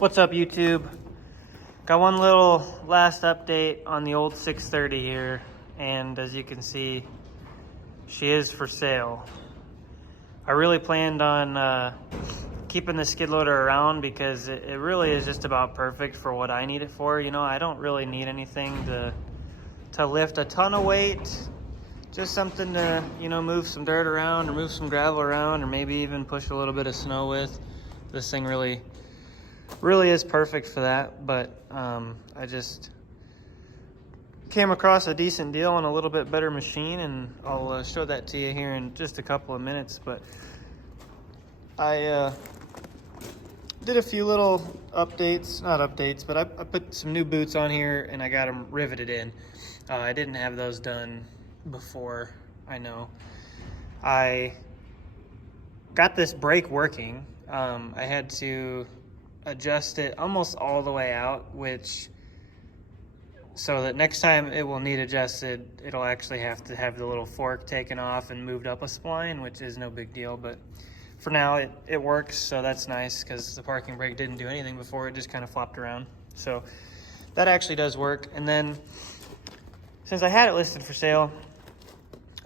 What's up, YouTube? Got one little last update on the old 630 here, and as you can see, she is for sale. I really planned on keeping the skid loader around because it really is just about perfect for what I need it for. You know, I don't really need anything to lift a ton of weight, just something to, you know, move some dirt around or move some gravel around or maybe even push a little bit of snow with. This thing really is perfect for that. But I just came across a decent deal on a little bit better machine, and I'll show that to you here in just a couple of minutes. But I did a few little updates, not updates, but I put some new boots on here and I got them riveted in. I didn't have those done before, I know. I got this brake working. I had to adjust it almost all the way out, so that next time it will need adjusted, it'll actually have to have the little fork taken off and moved up a spline, which is no big deal. But for now it works, so that's nice, because the parking brake didn't do anything before. It just kind of flopped around, so that actually does work. And then since I had it listed for sale,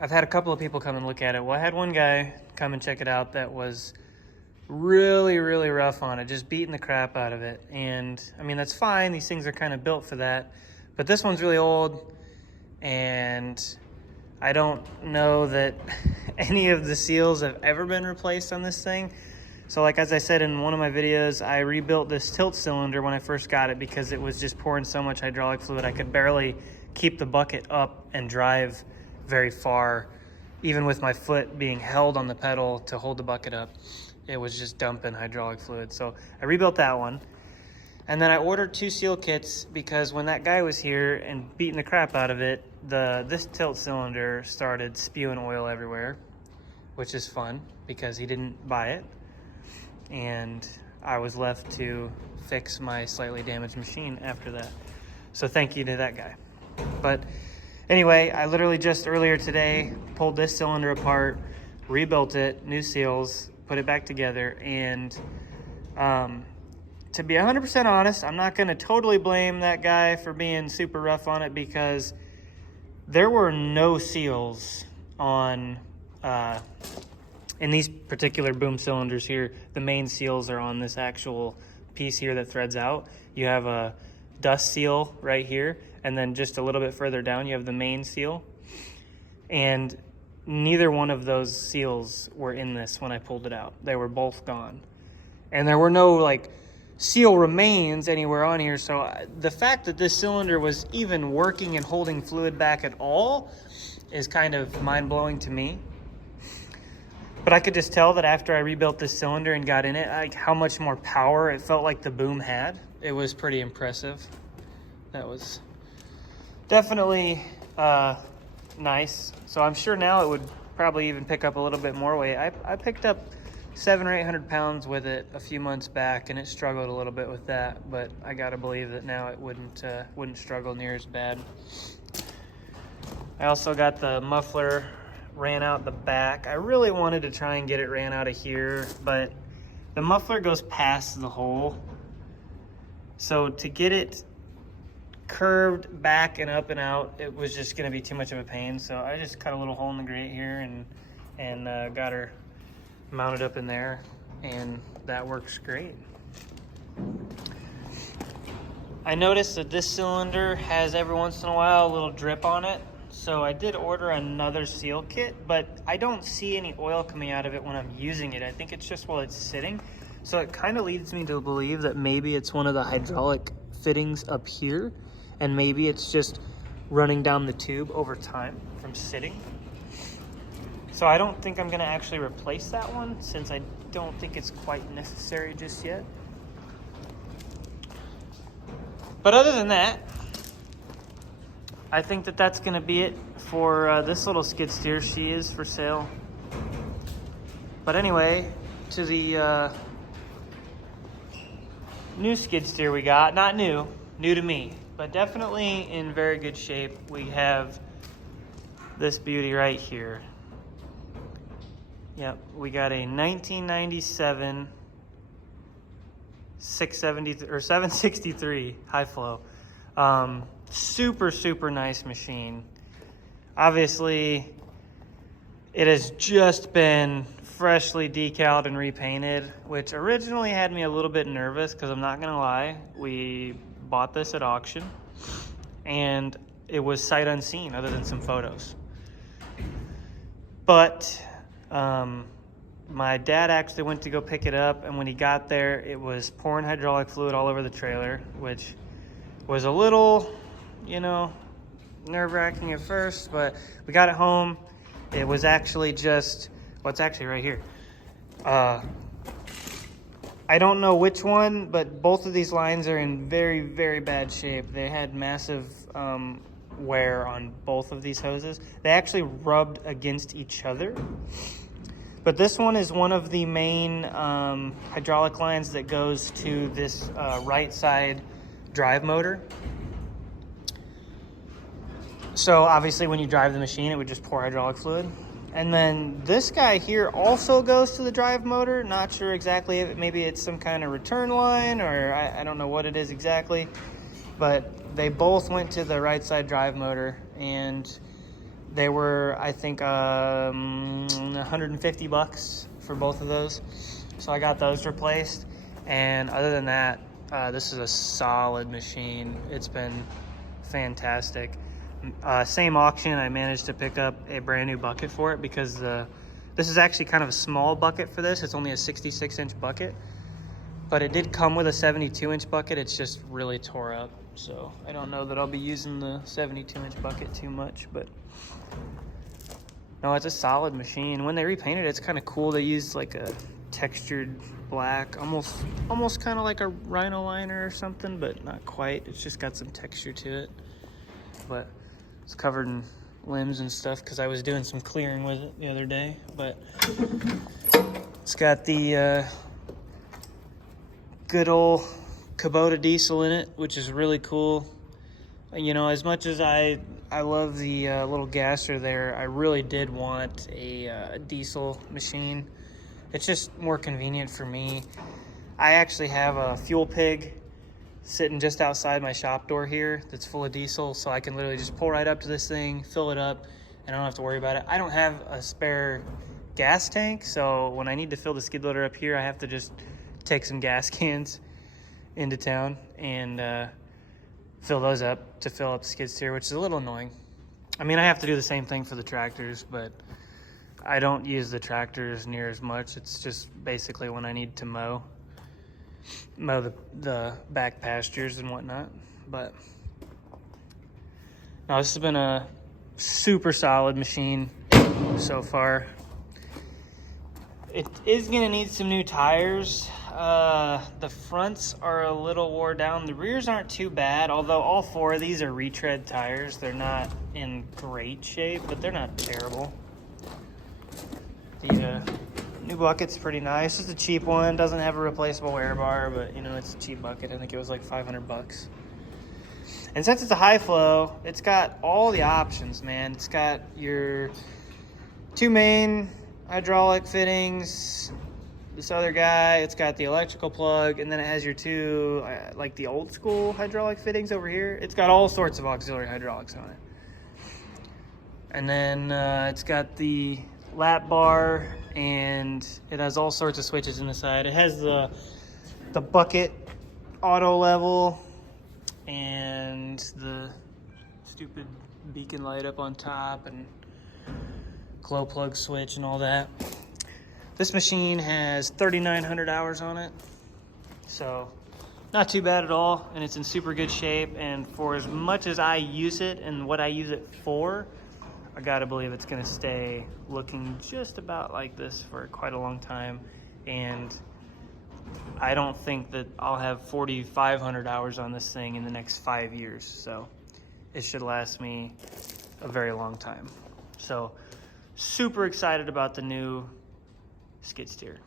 I've had a couple of people come and look at it. Well, I had one guy come and check it out that was really rough on it, just beating the crap out of it. And I mean, that's fine, these things are kind of built for that, but this one's really old, and I don't know that any of the seals have ever been replaced on this thing. So like, as I said in one of my videos, I rebuilt this tilt cylinder when I first got it because it was just pouring so much hydraulic fluid I could barely keep the bucket up and drive very far, even with my foot being held on the pedal to hold the bucket up. It was just dumping hydraulic fluid. So I rebuilt that one. And then I ordered 2 seal kits because when that guy was here and beating the crap out of it, this tilt cylinder started spewing oil everywhere, which is fun because he didn't buy it. And I was left to fix my slightly damaged machine after that. So thank you to that guy. But anyway, I literally just earlier today pulled this cylinder apart, rebuilt it, new seals, put it back together. And to be 100% honest, I'm not going to totally blame that guy for being super rough on it, because there were no seals on in these particular boom cylinders here. The main seals are on this actual piece here that threads out. You have a dust seal right here, and then just a little bit further down you have the main seal, and neither one of those seals were in this when I pulled it out. They were both gone, and there were no like seal remains anywhere on here. So the fact that this cylinder was even working and holding fluid back at all is kind of mind-blowing to me. But I could just tell that after I rebuilt this cylinder and got in it, like how much more power it felt like the boom had. It was pretty impressive. That was definitely nice. So I'm sure now it would probably even pick up a little bit more weight. I picked up 700 or 800 pounds with it a few months back, and it struggled a little bit with that, but I gotta believe that now it wouldn't struggle near as bad. I also got the muffler ran out the back. I really wanted to try and get it ran out of here, but the muffler goes past the hole, so to get it curved back and up and out, it was just going to be too much of a pain. So I just cut a little hole in the grate here and got her mounted up in there, and that works great. I noticed that this cylinder has every once in a while a little drip on it, so I did order another seal kit, but I don't see any oil coming out of it when I'm using it. I think it's just while it's sitting. So it kind of leads me to believe that maybe it's one of the hydraulic fittings up here, and maybe it's just running down the tube over time from sitting. So I don't think I'm gonna actually replace that one, since I don't think it's quite necessary just yet. But other than that, I think that that's gonna be it for this little skid steer. She is for sale. But anyway, to the new skid steer we got. Not new to me, but definitely in very good shape. We have this beauty right here. Yep, we got a 1997 670 or 763 high flow. Super nice machine. Obviously, it has just been freshly decaled and repainted, which originally had me a little bit nervous because I'm not gonna lie, we bought this at auction and it was sight unseen other than some photos. But my dad actually went to go pick it up, and when he got there, it was pouring hydraulic fluid all over the trailer, which was a little, you know, nerve-wracking at first, but we got it home. It was actually just, well, it's actually right here. I don't know which one, but both of these lines are in very bad shape. They had massive wear on both of these hoses. They actually rubbed against each other. But this one is one of the main hydraulic lines that goes to this right side drive motor. So obviously when you drive the machine, it would just pour hydraulic fluid. And then this guy here also goes to the drive motor. Not sure exactly if maybe it's some kind of return line, or I don't know what it is exactly. But they both went to the right side drive motor, and they were, I think, 150 bucks for both of those. So I got those replaced. And other than that, this is a solid machine. It's been fantastic. Same auction, I managed to pick up a brand new bucket for it because this is actually kind of a small bucket for this. It's only a 66-inch bucket, but it did come with a 72-inch bucket. It's just really tore up. So I don't know that I'll be using the 72-inch bucket too much, but no, it's a solid machine. When they repainted it, it's kind of cool. They used like a textured black, almost kind of like a Rhino liner or something, but not quite. It's just got some texture to it. But it's covered in limbs and stuff because I was doing some clearing with it the other day. But it's got the good old Kubota diesel in it, which is really cool. You know, as much as I love the little gasser there, I really did want a diesel machine. It's just more convenient for me. I actually have a fuel pig sitting just outside my shop door here that's full of diesel, so I can literally just pull right up to this thing, fill it up, and I don't have to worry about it. I don't have a spare gas tank, so when I need to fill the skid loader up here, I have to just take some gas cans into town and fill those up to fill up the skid steer, which is a little annoying. I mean, I have to do the same thing for the tractors, but I don't use the tractors near as much. It's just basically when I need to mow the back pastures and whatnot. But no, this has been a super solid machine so far. It is gonna need some new tires. The fronts are a little wore down. The rears aren't too bad, although all four of these are retread tires. They're not in great shape, but they're not terrible. The new bucket's pretty nice. It's a cheap one. Doesn't have a replaceable air bar, but you know, it's a cheap bucket. I think it was like 500 bucks. And since it's a high flow, it's got all the options, man. It's got your 2 main hydraulic fittings. This other guy, it's got the electrical plug, and then it has your 2, like the old school hydraulic fittings over here. It's got all sorts of auxiliary hydraulics on it. And then it's got the lap bar, and it has all sorts of switches in the side. It has the bucket auto level and the stupid beacon light up on top and glow plug switch and all that. This machine has 3,900 hours on it, so not too bad at all, and it's in super good shape. And for as much as I use it and what I use it for, I gotta believe it's gonna stay looking just about like this for quite a long time. And I don't think that I'll have 4,500 hours on this thing in the next 5 years. So it should last me a very long time. So super excited about the new skid steer.